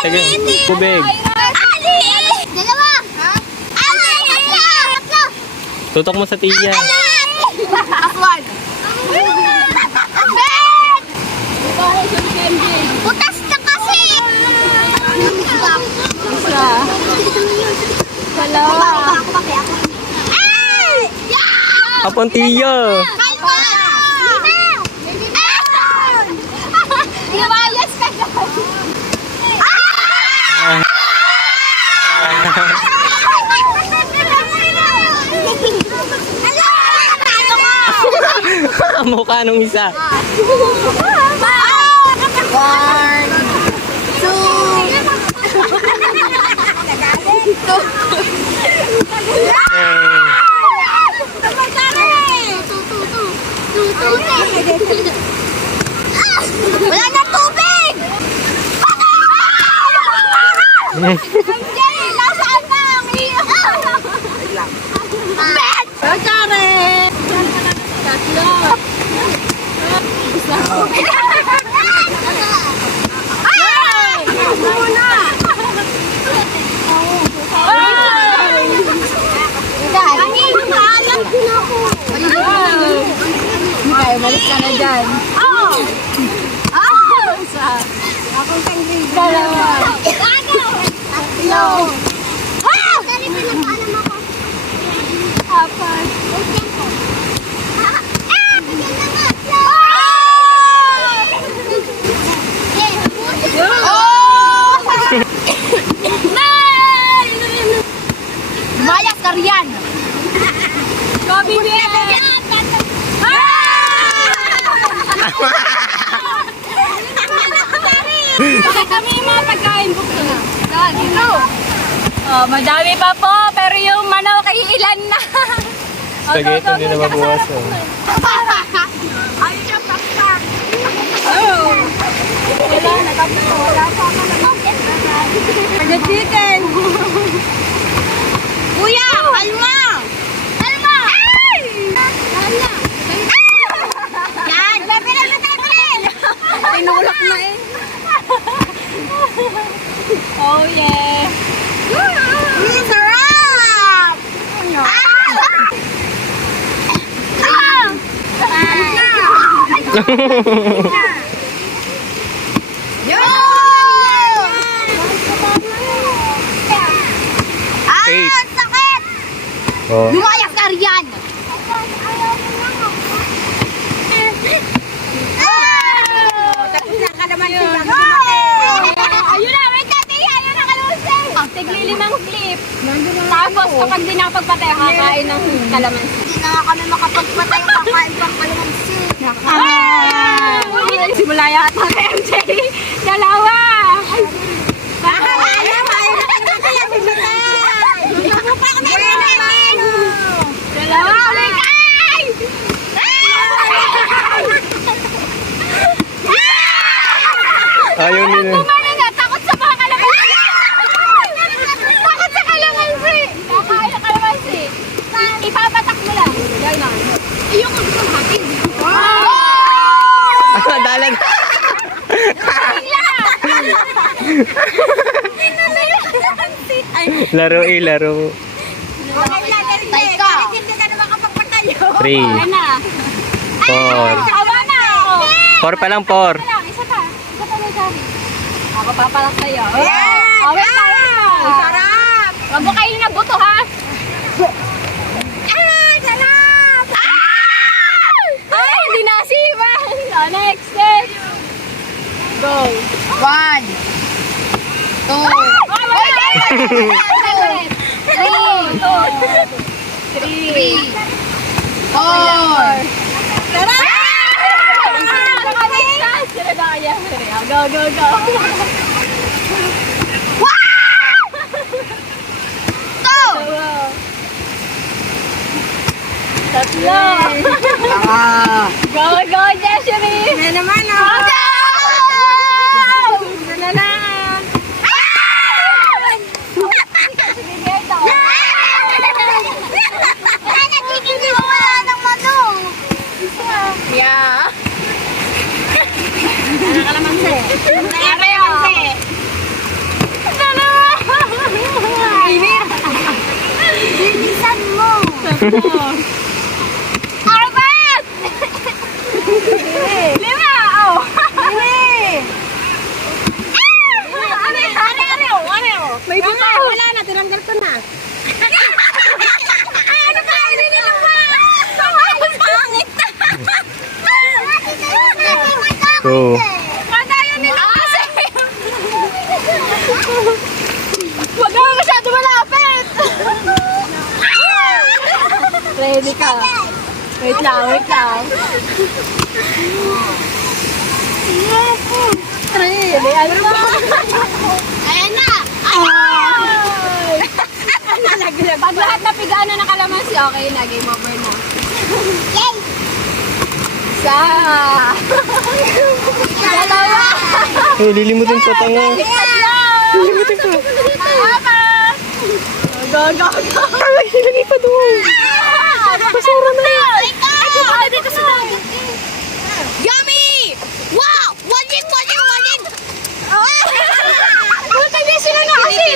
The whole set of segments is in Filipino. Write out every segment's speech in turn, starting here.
Sige, kubig. Dalawa. Tatlo. Tutok mo sa tiya. Aswad. Putas ka kasi. Isa. Dalawa. Kapon tiya. Kalma! Lumayas ka dyan! Mukha nung isa. 1, 2. Wala na tubig! Jerry, nasaan na ang iyo? Bet! Kare! Tatlo. Ay! Muna! Kanin! Maalam din ako. Kaya, malis ka na dyan. Isa. Akong tangling. Dalawa. Tatlo. Wow! Dali, pinagpaalam ako. Apat. Lumayas ka riyan! Kabibigyan! Bakit kami yung mga pagkain bukto na? Dito. Oh, madami pa po, pero yung manok ay ilan na. Spaghetti hindi na mabuwasan. Ay, siya pakpak! Oh. Wala, natapos ko. Wala pa ako naman. Chicken. Kuya, kalma! Kalma! Kalma! Yan! Bilin! Tinulak na eh. Oh yeah. Sarap! Eight. Sakit! Oh. Lumayas ka riyan! Tapos na kalaman si Bang. Ayun na, wait natin! Ayun na, kalusay! Tigli limang clip. Tapos kapag di nakapagpatay, kakain ng kalamansi. Hindi na nga kami makapagpatay kakain pang kalamansi. Simula yata ng MJ. Dalawa. Dalawa. Ayaw nila. Takot sa mga kalamansi. Takot sa kalamansi. Kakain ng kalamansi. Ipapatak mo lang. Yan na. Iyong gusto ng hatid. Dalan. Laro laro. Tay ka! 3, Ayan na. 4. Awa na. 4 pa lang, 4. Isa pa. Isa pa may sabi. Ako papalak sa'yo. Yeah! Oh, wait lang, wait lang. Sarap! Huwag mo kayo na buto, ha? Sarap! Ay, hindi nasiman. Oh, next, next. Go. 1, 2, Oh, wait. 3, 4. Tara! Go, go, go. Tatlo. Go, go, Jessery. Yan naman Go! Ito na lang. Sige, ito. Wala ng manong. Yeah. Ano kalamansi? Kalamansi. Apat! 5! Oh! Ano? May buta. Wala na, tinanggal ko na. Ano ba? Nila ba? Ang pangit na! 2. Kadayan nila kasi! Huwag naman masyado malapit! Ready ka? Wait lang. Ready? Ano ba? Ayan na! Pag lahat na pigaan na ng kalamansi, okay na. Game over na. Yay! Isa! Dalawa! Lilimutin sa tanga. Tatlo! Lilimutin ka. Apat! Go! Ay, nilagay pa doon. Basura na yan! Ay, dito sa dagat. Yummy! Wow! Wajin! Buta din sila na kasi.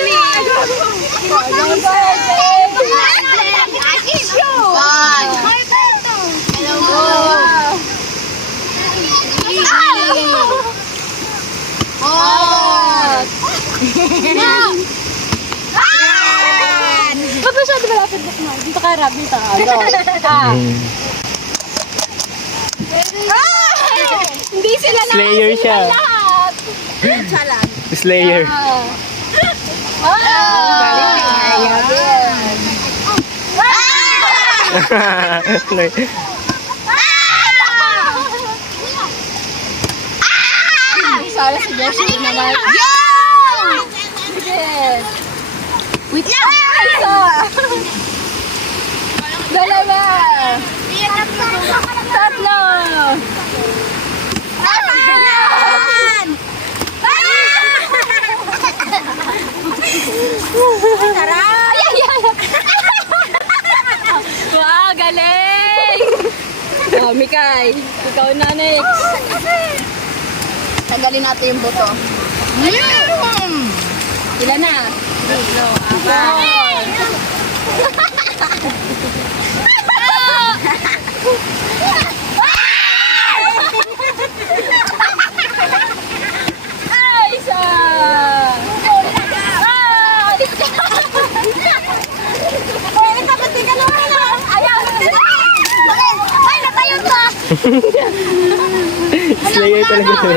Ba't masyado malapit na? Dito ka, Rab. Dito. Hindi sila na. Slayer siya. Lahat. Slayer. Sorry, suggestion naman. Yes. Wait lang! Isa. Dalawa. Tatlo. Ayan! Wow, galing! Oh, Mikay, ikaw na next. Tanggalin natin yung buto. Ilan na? Tatlo, apat. Ay, isa! Ay, natayon ka! Slayer talaga to.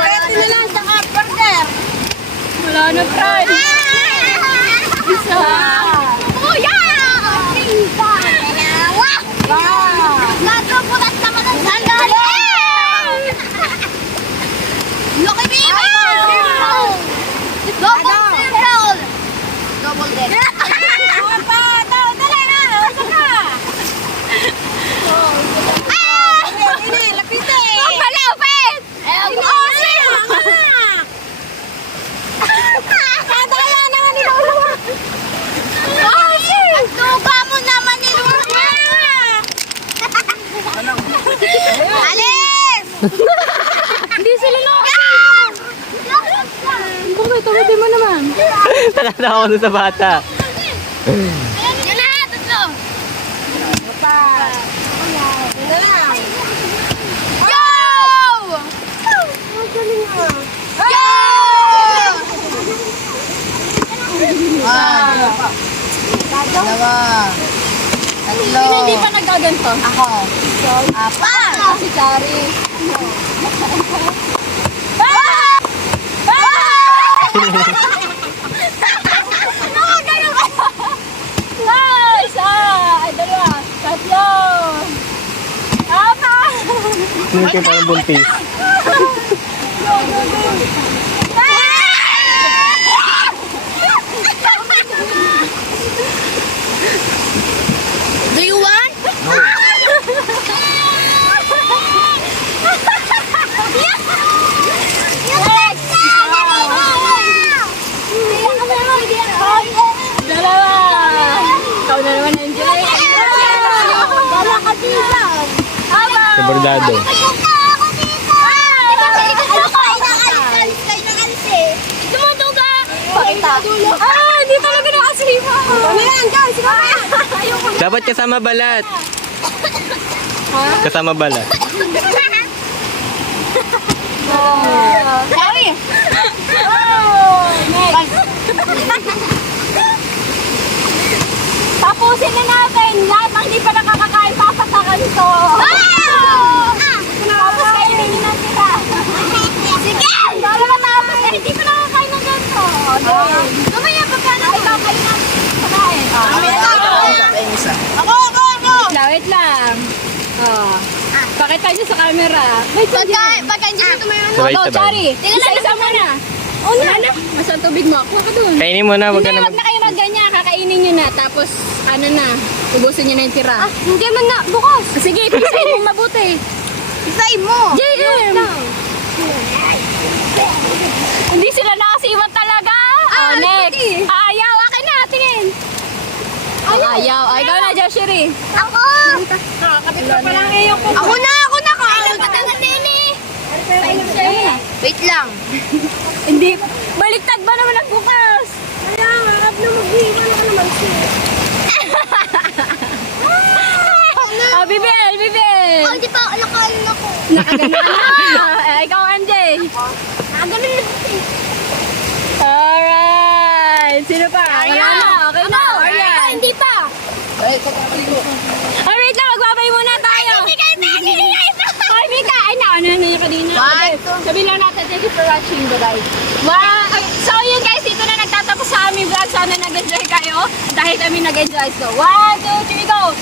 Pwede na lang sa burger. Wala na, Fran. Isa. Kuya! Isa! Dalawa! Nagpupulat naman ang sandali! Loki baby! Double circle! Double deck. Dali na! Saka! Hindi, lapitin! Huwag malapit! Kadaya naman ni Lolo! Ang tuba mo naman ni Lolo! Alis! Hindi sila Bakit? Tawagin mo naman. Nakatawa ko dun sa bata. Yan na! Tatlo! Yo! Yo! Dalawa. Tatlo. Sino hindi pa nagaganto? Ako. Apat. Si Chari. Nice! Ay, dalawa. Tatlo. Apat. Sino kayo parang buntis? Do you want? Dalawa. Ikaw na naman, Angel. Wala ka dito. Sa bordado. Pakita. Ah, hindi talaga nakaslipa. Ano yan, guys? Ayoko na. Dapat kasama balat. Kasama balat. Sorry. Oh, next. Tapusin na natin. Lahat ng hindi pa nakakakain, papatakan to. Tapos kainin nyo ng tira. Sige! Para matapos eh, hindi pa nakakain ng ganito. Mamaya pagka natin kakain natin. Pagkain. Ako! Wait lang. Oh. Pakita nyo sa camera. Pagka hindi mo tumayo. Sabay-sabay. Chari. Isa-isa mo na. Una na. Masang tubig mo. Kuha ka dun. Kainin mo na, wag ka Hindi, na. wag na kayo magganyan. Kakainin nyo na. Tapos, ano na. Ubusin nyo na yung tira. Hindi man na. Bukas. Sige, pisahin mo mabuti. Isayin mo. JM! Hindi sila nakasiwan talaga. Oh, next. Ayaw. Akin na. Tingin. Ayaw. Ay, ikaw na, Joshiri. Ako. Kapit pa pala ngayon ko. Ako na. Kailan pa taga nini? Wait lang. Hindi. Baliktad ba naman nagbukas? Wala, harap na mag-iwan ka naman siya. Oh, Bibel. Oh, di pa, alakalan ako. Ikaw, MJ. Nakaganon na kasi. Alright. Sino pa? Wala na. Okay na. Alright. Hindi pa. Alright lang. Magbabay muna tayo. Ay, Mika. Ay, ano yung kanina? Okay. Sabihin lang natin, thank you for watching the guys. Wow. So, yun guys, dito na nagtatapos sa aming vlog. Sana nag-enjoy kayo. Dahil kami nag-enjoy. So, 1, 2, 3, go.